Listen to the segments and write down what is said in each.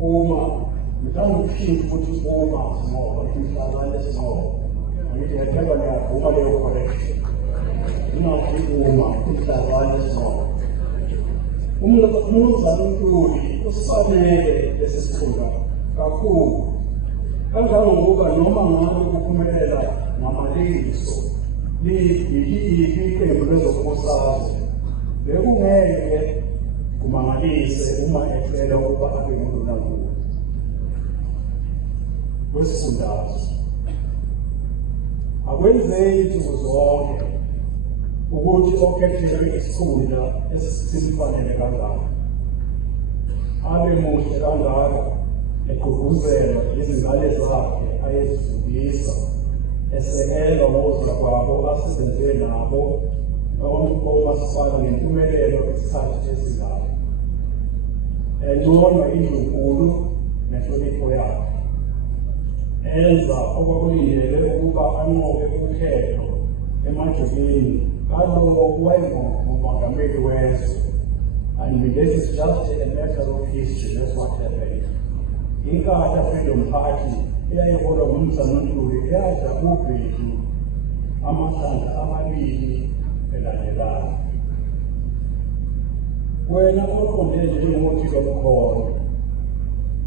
uma mhlawumbe uphinde ukuthi uma ngoba umhlabane esinqobo ngithi ngiyacela ngiyavuma leyo correction ingathi uma umhlabane esinqobo umnumzane uNtuli usifanele lesi sifunda kakhulu kangangokuba noma ngabe kuphumelela ngamaliso iqembu lezombusazwe bekungeke kumangalise uma ecela ukuba abe nguNdlunkulu wesifundazwe. Akwenzeki nsuku zonke ukuthi okhethelwe isifunda esimfanele kangaka abe muhle kangaka egqugquzelwa izingane zakhe ayezifundisa esekelwa ngozakwabo asebenze nabo omasipala ngempumelelo isikhathi esizayo encoma indlunkulu nenhlonipho yakhe enza okwakuyilele ukuba anqobe ukhetho emajulini kalowo wayengumongameli wezwe. And this is just a matter of history. That's what happened. Inkatha Freedom Party eyayiholwa ngumnumzane uNtuli yadla ubhedu amahlandla amabili elandelana. Wena oqonde njengomuthi lomkhono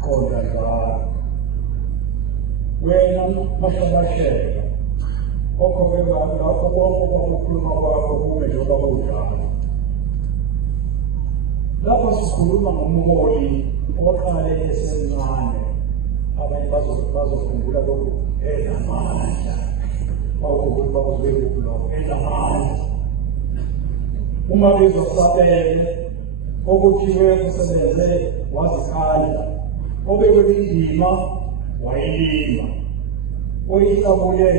qonda njalo. Wena mashabashela okhokela lapho konke okukhuluma kwakho kube njengoba kunjalo. Lapho sikhuluma ngomholi oqale esemncane abanye bazokhumbula lokhu enamandla bawuzwekulo enamandla uma bezosabele okuthiwe kusebenze wazikhandla obekwe indima wayilima oyihlabule